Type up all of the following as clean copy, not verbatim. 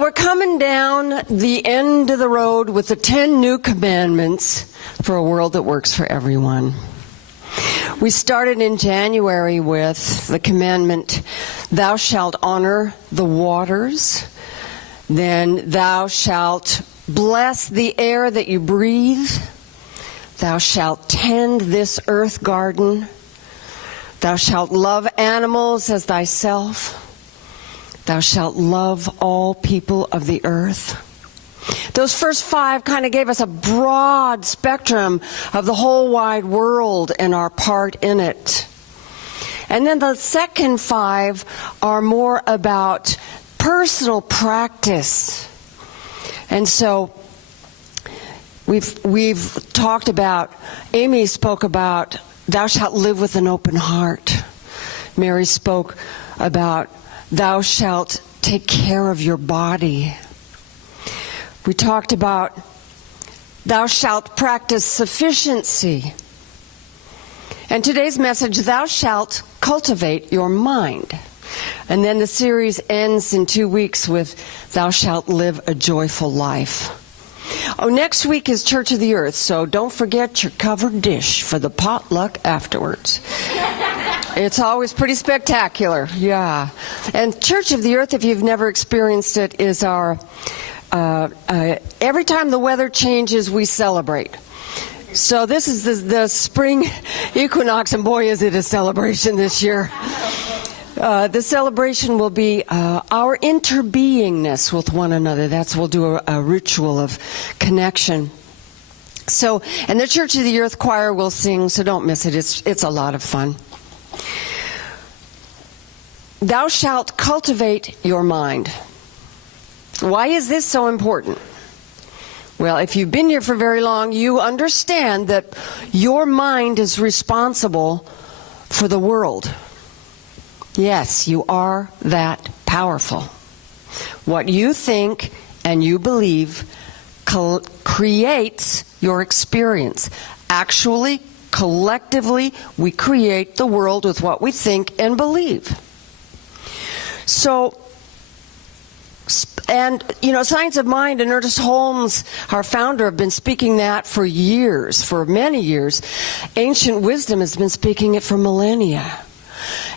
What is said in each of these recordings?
Well, we're coming down the end of the road with the 10 new commandments for a world that works for everyone. We started in January with the commandment, thou shalt honor the waters. Then thou shalt bless the air that you breathe. Thou shalt tend this earth garden. Thou shalt love animals as thyself. Thou shalt love all people of the earth. Those first 5 kind of gave us a broad spectrum of the whole wide world and our part in it. And then the second 5 are more about personal practice. And so we've talked about, Amy spoke about, thou shalt live with an open heart. Mary spoke about, thou shalt take care of your body. We talked about, thou shalt practice sufficiency. And today's message, thou shalt cultivate your mind. And then the series ends in 2 weeks with, thou shalt live a joyful life. Oh, next week is Church of the Earth, so don't forget your covered dish for the potluck afterwards. It's always pretty spectacular, yeah. And Church of the Earth, if you've never experienced it, is our, every time the weather changes, we celebrate. So this is the spring equinox, and boy, is it a celebration this year. The celebration will be our interbeingness with one another. We'll do a ritual of connection. So, and the Church of the Earth choir will sing, so don't miss it. It's a lot of fun. Thou shalt cultivate your mind. Why is this so important? Well, if you've been here for very long, you understand that your mind is responsible for the world. Yes, you are that powerful. What you think and you believe creates your experience. Actually, collectively, we create the world with what we think and believe. So, and, Science of Mind and Ernest Holmes, our founder, have been speaking that for years, for many years. Ancient wisdom has been speaking it for millennia.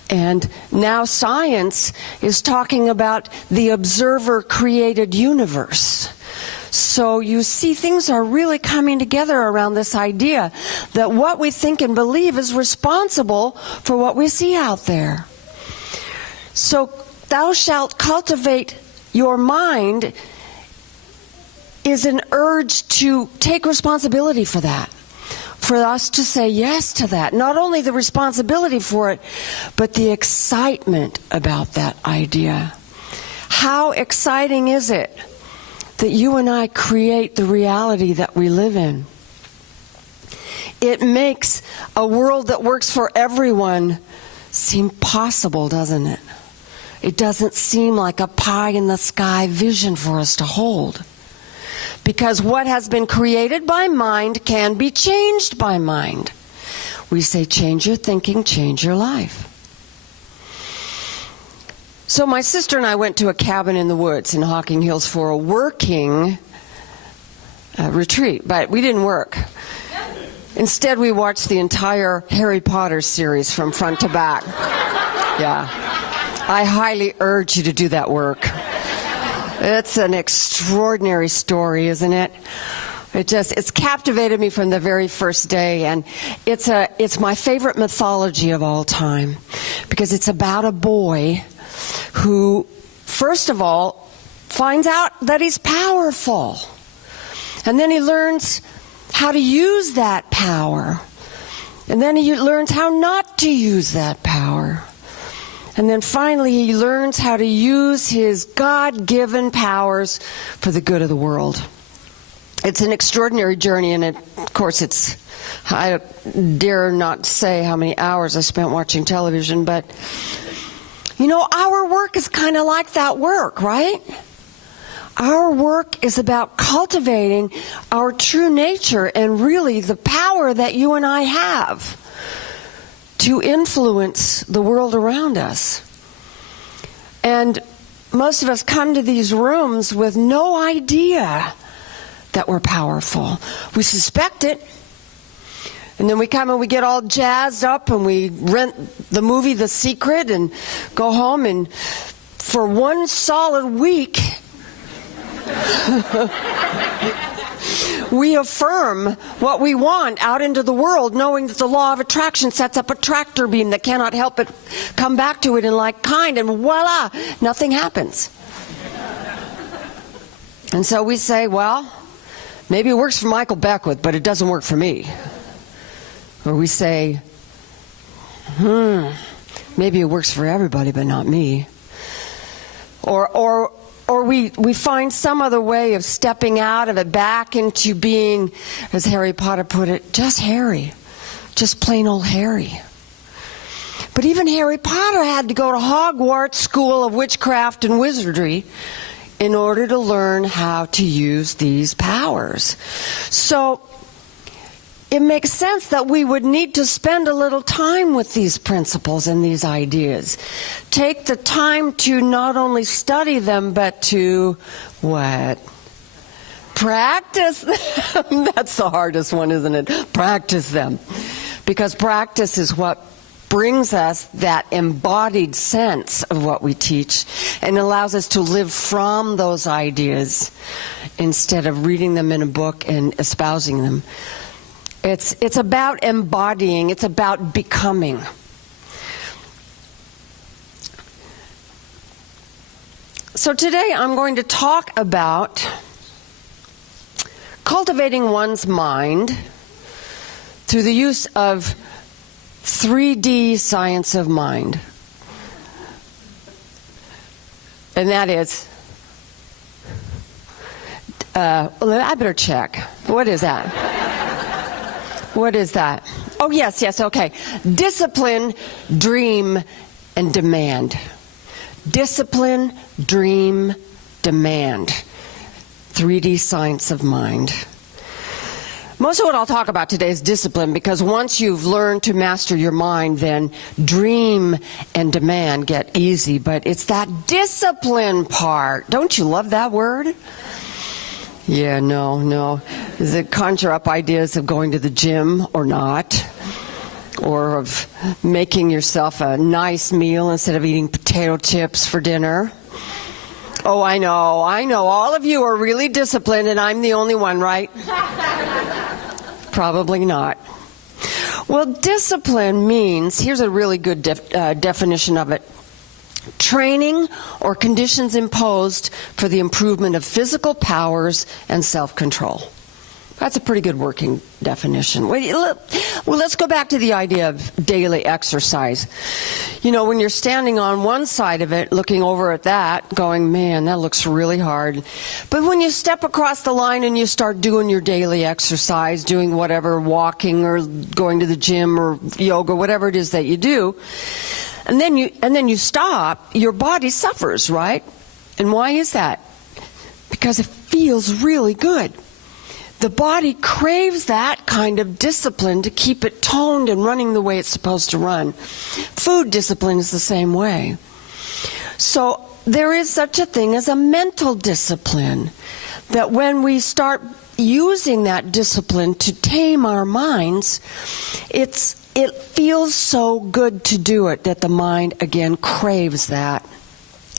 And now science is talking about the observer-created universe. So you see, things are really coming together around this idea that what we think and believe is responsible for what we see out there. So thou shalt cultivate your mind is an urge to take responsibility for that. For us to say yes to that. Not only the responsibility for it, but the excitement about that idea. How exciting is it that you and I create the reality that we live in? It makes a world that works for everyone seem possible, doesn't it? It doesn't seem like a pie-in-the-sky vision for us to hold. Because what has been created by mind can be changed by mind. We say, change your thinking, change your life. So my sister and I went to a cabin in the woods in Hocking Hills for a working retreat, but we didn't work. Instead, we watched the entire Harry Potter series from front to back. Yeah. I highly urge you to do that work. It's an extraordinary story, isn't it? It's captivated me from the very first day, and it's my favorite mythology of all time, because it's about a boy who, first of all, finds out that he's powerful, and then he learns how to use that power, and then he learns how not to use that power. And then finally, he learns how to use his God-given powers for the good of the world. It's an extraordinary journey, and of course, I dare not say how many hours I spent watching television, but, our work is kind of like that work, right? Our work is about cultivating our true nature and really the power that you and I have to influence the world around us. And most of us come to these rooms with no idea that we're powerful. We suspect it. And then we come and we get all jazzed up and we rent the movie The Secret and go home, and for one solid week we affirm what we want out into the world, knowing that the law of attraction sets up a tractor beam that cannot help but come back to it in like kind, and voila, nothing happens. And so we say, well, maybe it works for Michael Beckwith, but it doesn't work for me. Or we say, maybe it works for everybody, but not me. Or we find some other way of stepping out of it, back into being, as Harry Potter put it, just Harry. Just plain old Harry. But even Harry Potter had to go to Hogwarts School of Witchcraft and Wizardry in order to learn how to use these powers. So it makes sense that we would need to spend a little time with these principles and these ideas. Take the time to not only study them, but to what? Practice them. That's the hardest one, isn't it? Practice them. Because practice is what brings us that embodied sense of what we teach and allows us to live from those ideas instead of reading them in a book and espousing them. It's about embodying. It's about becoming. So today I'm going to talk about cultivating one's mind through the use of 3D science of mind. And that is, I better check. What is that? What is that? Oh, yes, okay. Discipline, dream, and demand. Discipline, dream, demand. 3D science of mind. Most of what I'll talk about today is discipline, because once you've learned to master your mind, then dream and demand get easy. But it's that discipline part. Don't you love that word? Yeah, no. Does it conjure up ideas of going to the gym or not? Or of making yourself a nice meal instead of eating potato chips for dinner? Oh, I know. All of you are really disciplined and I'm the only one, right? Probably not. Well, discipline means, here's a really good definition of it. Training or conditions imposed for the improvement of physical powers and self-control. That's a pretty good working definition. Well, let's go back to the idea of daily exercise. You know, when you're standing on one side of it, looking over at that, going, man, that looks really hard. But when you step across the line and you start doing your daily exercise, doing whatever, walking or going to the gym or yoga, whatever it is that you do, and then you stop, your body suffers, right? And why is that? Because it feels really good. The body craves that kind of discipline to keep it toned and running the way it's supposed to run. Food discipline is the same way. So there is such a thing as a mental discipline, that when we start using that discipline to tame our minds, it feels so good to do it that the mind, again, craves that.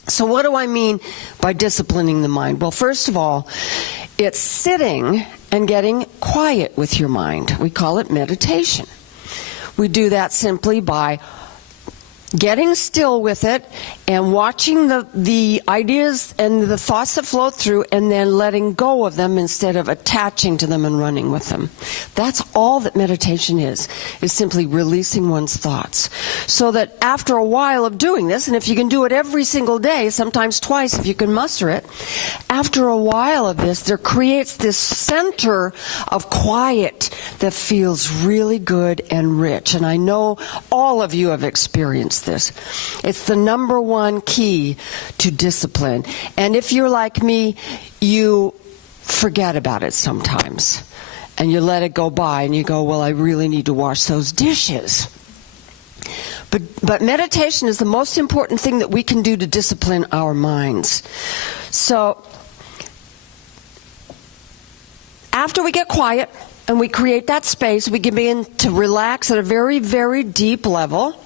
So what do I mean by disciplining the mind? Well, first of all, it's sitting and getting quiet with your mind. We call it meditation. We do that simply by getting still with it and watching the ideas and the thoughts that flow through, and then letting go of them instead of attaching to them and running with them. That's all that meditation is simply releasing one's thoughts. So that after a while of doing this, and if you can do it every single day, sometimes twice if you can muster it, after a while of this, there creates this center of quiet that feels really good and rich. And I know all of you have experienced this. It's the number one key to discipline. And if you're like me, you forget about it sometimes. And you let it go by and you go, well, I really need to wash those dishes. But meditation is the most important thing that we can do to discipline our minds. So after we get quiet and we create that space, we can begin to relax at a very, very deep level.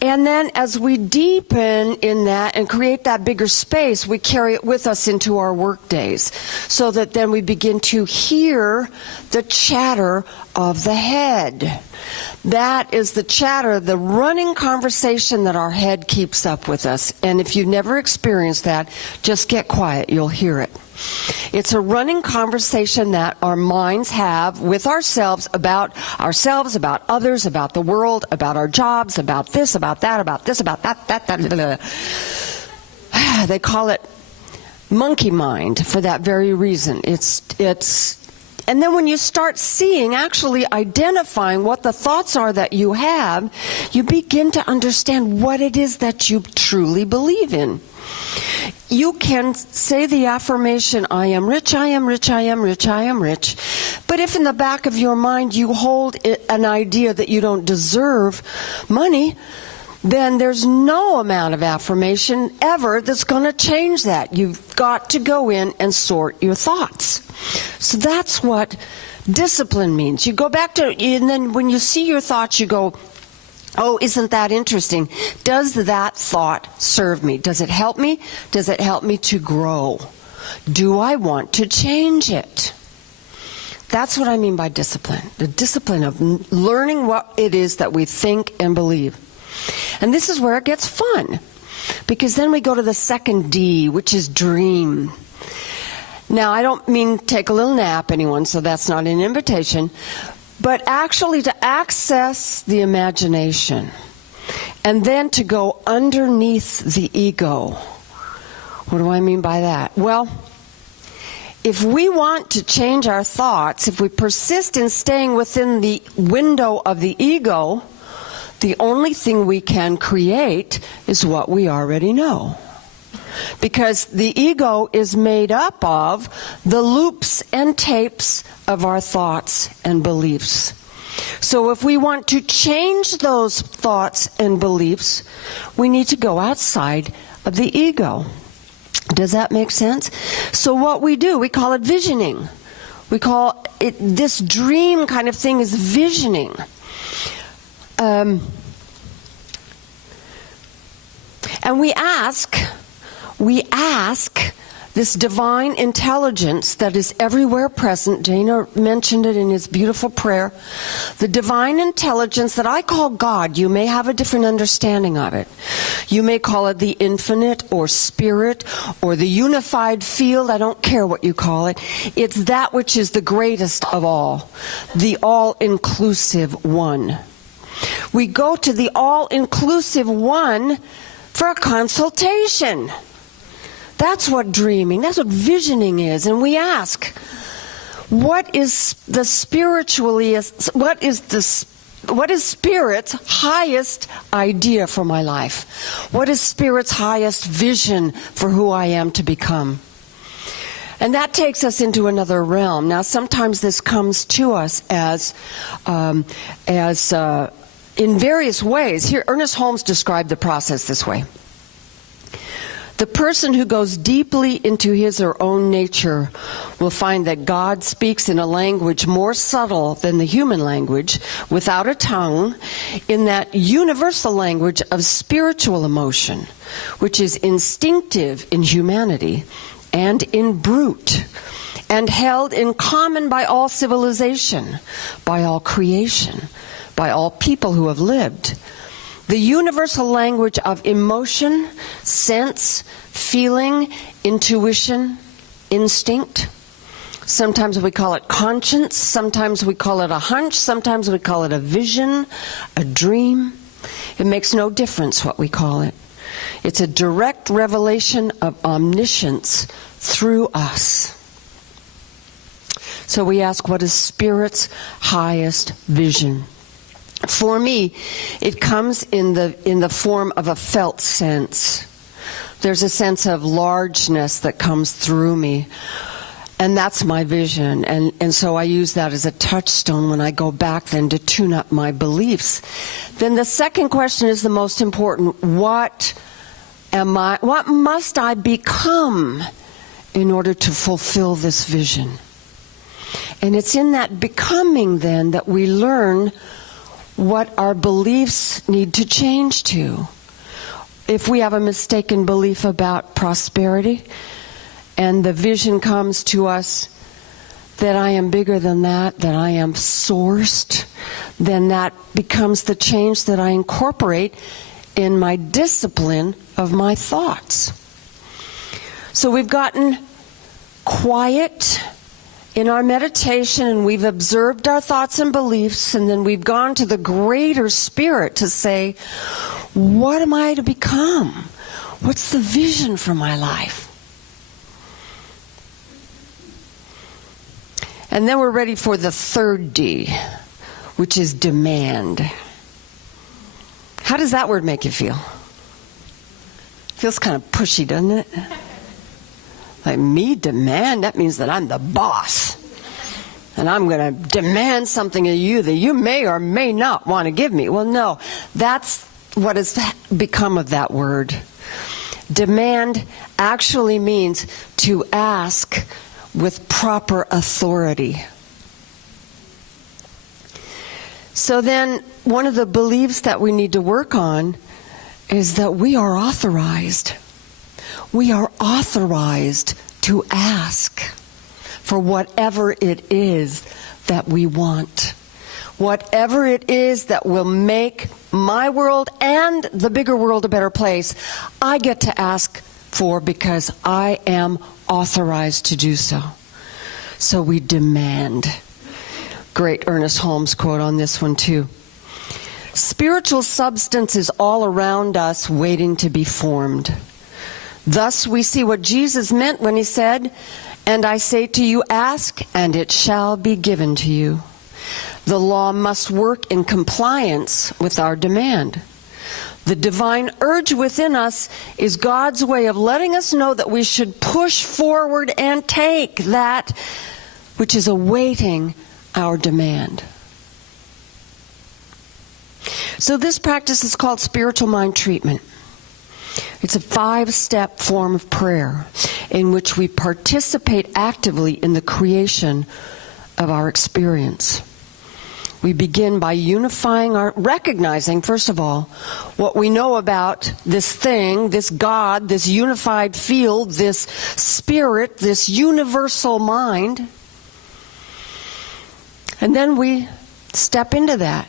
And then as we deepen in that and create that bigger space, we carry it with us into our work days, so that then we begin to hear the chatter of the head. That is the chatter, the running conversation that our head keeps up with us. And if you've never experienced that, just get quiet, you'll hear it. It's a running conversation that our minds have with ourselves, about others, about the world, about our jobs, about this, about that, about this, about that. They call it monkey mind for that very reason. And then when you start seeing, actually identifying what the thoughts are that you have, you begin to understand what it is that you truly believe in. You can say the affirmation, I am rich, I am rich, I am rich, I am rich. But if in the back of your mind you hold an idea that you don't deserve money, then there's no amount of affirmation ever that's going to change that. You've got to go in and sort your thoughts. So that's what discipline means. You go back to, and then when you see your thoughts, you go, oh, isn't that interesting? Does that thought serve me? Does it help me? Does it help me to grow? Do I want to change it? That's what I mean by discipline. The discipline of learning what it is that we think and believe. And this is where it gets fun, because then we go to the second D, which is dream. Now, I don't mean take a little nap, anyone, so that's not an invitation. But actually to access the imagination and then to go underneath the ego. What do I mean by that? Well, if we want to change our thoughts, if we persist in staying within the window of the ego, the only thing we can create is what we already know. Because the ego is made up of the loops and tapes of our thoughts and beliefs. So if we want to change those thoughts and beliefs, we need to go outside of the ego. Does that make sense? So what we do, we call it visioning. We call it, this dream kind of thing is visioning. And we ask this divine intelligence that is everywhere present. Dana mentioned it in his beautiful prayer. The divine intelligence that I call God. You may have a different understanding of it. You may call it the infinite or spirit or the unified field. I don't care what you call it. It's that which is the greatest of all, the all-inclusive one. We go to the all-inclusive one for a consultation. That's what dreaming, that's what visioning is. And we ask, what is Spirit's highest idea for my life? What is Spirit's highest vision for who I am to become? And that takes us into another realm. Now, sometimes this comes to us as in various ways. Here, Ernest Holmes described the process this way. The person who goes deeply into his or her own nature will find that God speaks in a language more subtle than the human language, without a tongue, in that universal language of spiritual emotion, which is instinctive in humanity and in brute, and held in common by all civilization, by all creation, by all people who have lived. The universal language of emotion, sense, feeling, intuition, instinct. Sometimes we call it conscience, sometimes we call it a hunch, sometimes we call it a vision, a dream. It makes no difference what we call it. It's a direct revelation of omniscience through us. So we ask, what is Spirit's highest vision? For me, it comes in the form of a felt sense. There's a sense of largeness that comes through me. And that's my vision. And so I use that as a touchstone when I go back then to tune up my beliefs. Then the second question is the most important. What must I become in order to fulfill this vision? And it's in that becoming then that we learn what our beliefs need to change to. If we have a mistaken belief about prosperity, and the vision comes to us that I am bigger than that I am sourced, then that becomes the change that I incorporate in my discipline of my thoughts. So we've gotten quiet in our meditation, and we've observed our thoughts and beliefs, and then we've gone to the greater spirit to say, what am I to become? What's the vision for my life? And then we're ready for the third D, which is demand. How does that word make you feel? Feels kind of pushy, doesn't it? Like, me demand? That means that I'm the boss. And I'm going to demand something of you that you may or may not want to give me. Well, no, that's what has become of that word. Demand actually means to ask with proper authority. So then, one of the beliefs that we need to work on is that we are authorized. We are authorized to ask for whatever it is that we want. Whatever it is that will make my world and the bigger world a better place, I get to ask for because I am authorized to do so. So we demand. Great Ernest Holmes quote on this one too. Spiritual substance is all around us waiting to be formed. Thus we see what Jesus meant when he said, "And I say to you, ask, and it shall be given to you." The law must work in compliance with our demand. The divine urge within us is God's way of letting us know that we should push forward and take that which is awaiting our demand. So this practice is called spiritual mind treatment. It's a 5-step form of prayer in which we participate actively in the creation of our experience. We begin by recognizing, first of all, what we know about this thing, this God, this unified field, this spirit, this universal mind. And then we step into that.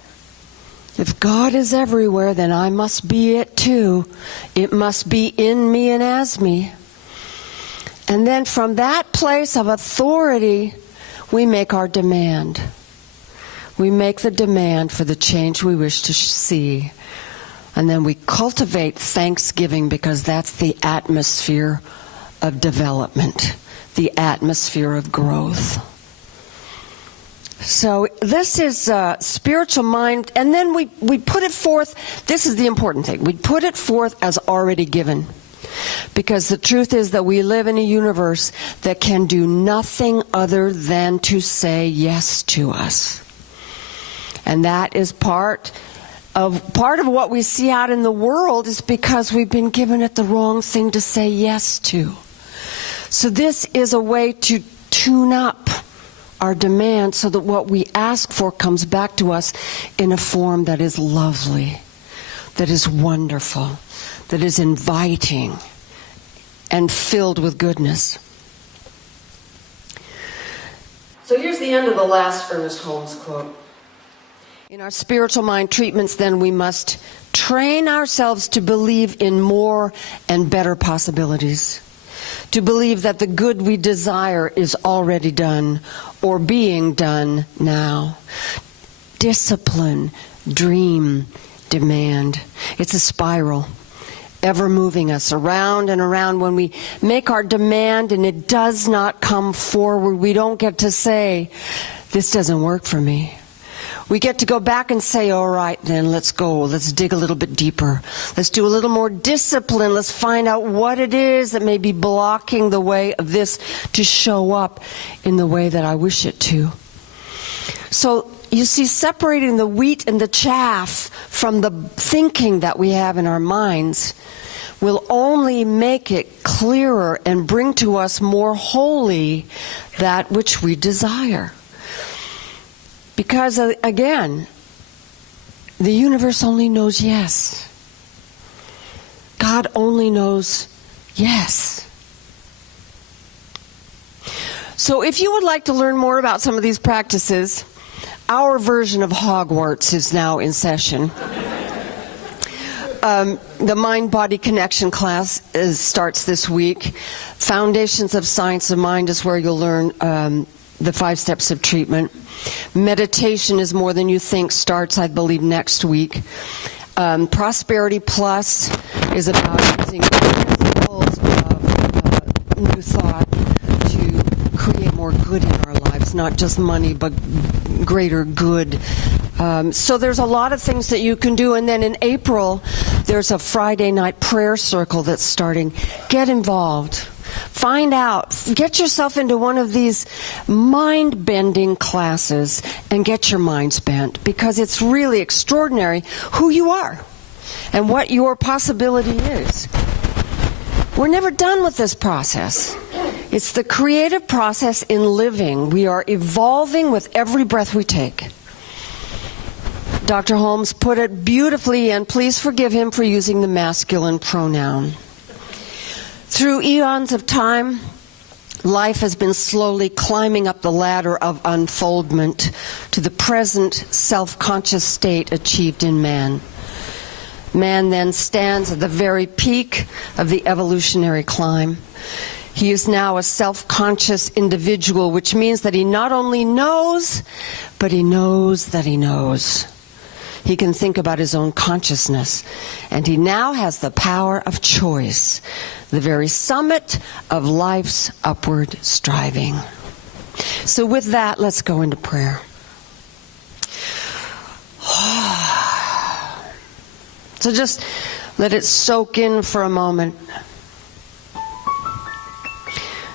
If God is everywhere, then I must be it too. It must be in me and as me. And then from that place of authority, we make our demand. We make the demand for the change we wish to see. And then we cultivate thanksgiving because that's the atmosphere of development, the atmosphere of growth. So this is spiritual mind, and then we put it forth. This is the important thing. We put it forth as already given. Because the truth is that we live in a universe that can do nothing other than to say yes to us. And that is part of what we see out in the world is because we've been given it the wrong thing to say yes to. So this is a way to tune up our demand so that what we ask for comes back to us in a form that is lovely, that is wonderful, that is inviting and filled with goodness. So here's the end of the last Ernest Holmes quote. In our spiritual mind treatments, then, we must train ourselves to believe in more and better possibilities, to believe that the good we desire is already done or being done now. Discipline, dream, demand. It's a spiral, ever moving us around and around. When we make our demand and it does not come forward, we don't get to say, this doesn't work for me. we get to go back and say, all right, then let's go. Let's dig a little bit deeper. Let's do a little more discipline. Let's find out what it is that may be blocking the way of this to show up in the way that I wish it to. So you see, separating the wheat and the chaff from the thinking that we have in our minds will only make it clearer and bring to us more wholly that which we desire. Because, again, the universe only knows yes. God only knows yes. So if you would like to learn more about some of these practices, our version of Hogwarts is now in session. The Mind-Body Connection class starts this week. Foundations of Science of Mind is where you'll learn the 5 steps of treatment. Meditation is More Than You Think starts, I believe, next week. Prosperity Plus is about using principles of new thought to create more good in our lives, not just money, but greater good. So there's a lot of things that you can do. And then in April, there's a Friday night prayer circle that's starting. Get involved. Find out. Get yourself into one of these mind-bending classes and get your minds bent, because it's really extraordinary who you are and what your possibility is. We're never done with this process. It's the creative process in living. We are evolving with every breath we take. Dr. Holmes put it beautifully, and please forgive him for using the masculine pronoun. Through eons of time, life has been slowly climbing up the ladder of unfoldment to the present self-conscious state achieved in man. Man then stands at the very peak of the evolutionary climb. He is now a self-conscious individual, which means that he not only knows, but he knows that he knows. He can think about his own consciousness, and he now has the power of choice, the very summit of life's upward striving. So with that, let's go into prayer. So just let it soak in for a moment.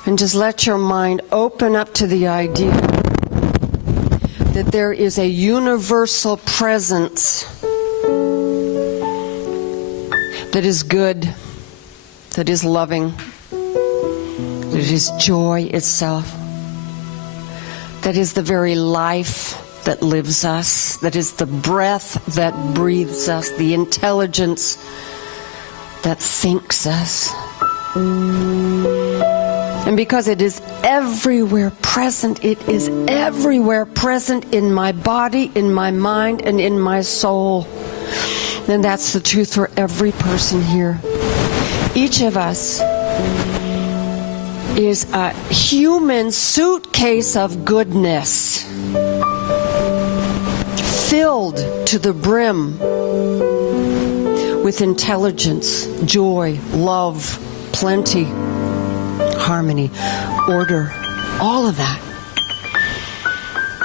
And just let your mind open up to the idea that there is a universal presence that is good, that is loving, that is joy itself, that is the very life that lives us, that is the breath that breathes us, the intelligence that thinks us. And because it is everywhere present, it is everywhere present in my body, in my mind, and in my soul. And that's the truth for every person here. Each of us is a human suitcase of goodness, filled to the brim with intelligence, joy, love, plenty, harmony, order, all of that.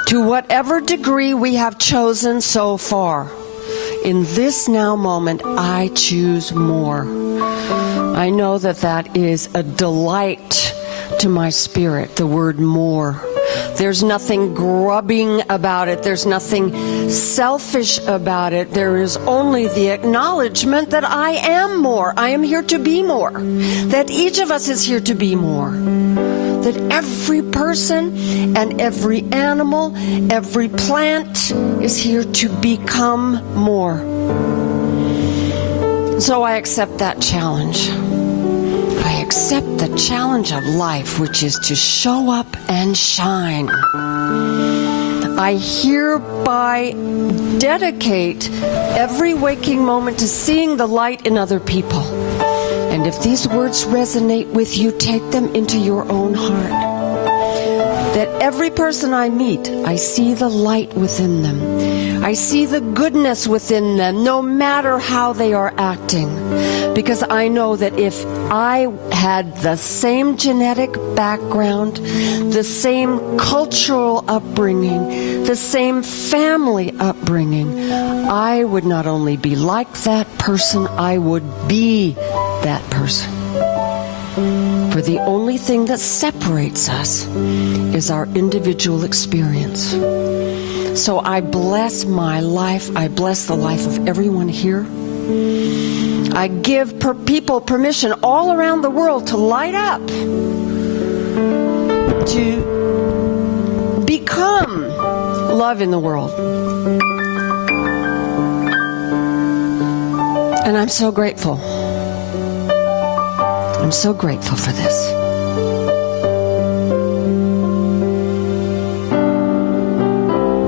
To whatever degree we have chosen so far, in this now moment, I choose more. I know that that is a delight to my spirit, the word more. There's nothing grubbing about it. There's nothing selfish about it. There is only the acknowledgement that I am more. I am here to be more. That each of us is here to be more. That every person and every animal, every plant is here to become more. So I accept that challenge. I accept the challenge of life, which is to show up and shine. I hereby dedicate every waking moment to seeing the light in other people. And if these words resonate with you, take them into your own heart. that every person I meet, I see the light within them. I see the goodness within them, no matter how they are acting. Because I know that if I had the same genetic background, the same cultural upbringing, the same family upbringing, I would not only be like that person, I would be that person. For the only thing that separates us is our individual experience. So I bless my life. I bless the life of everyone here. I give people permission all around the world to light up, to become love in the world. And I'm so grateful. I'm so grateful for this.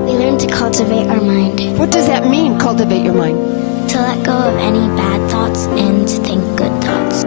We learn to cultivate our mind. What does that mean, cultivate your mind? To let go of any bad thoughts and to think good thoughts.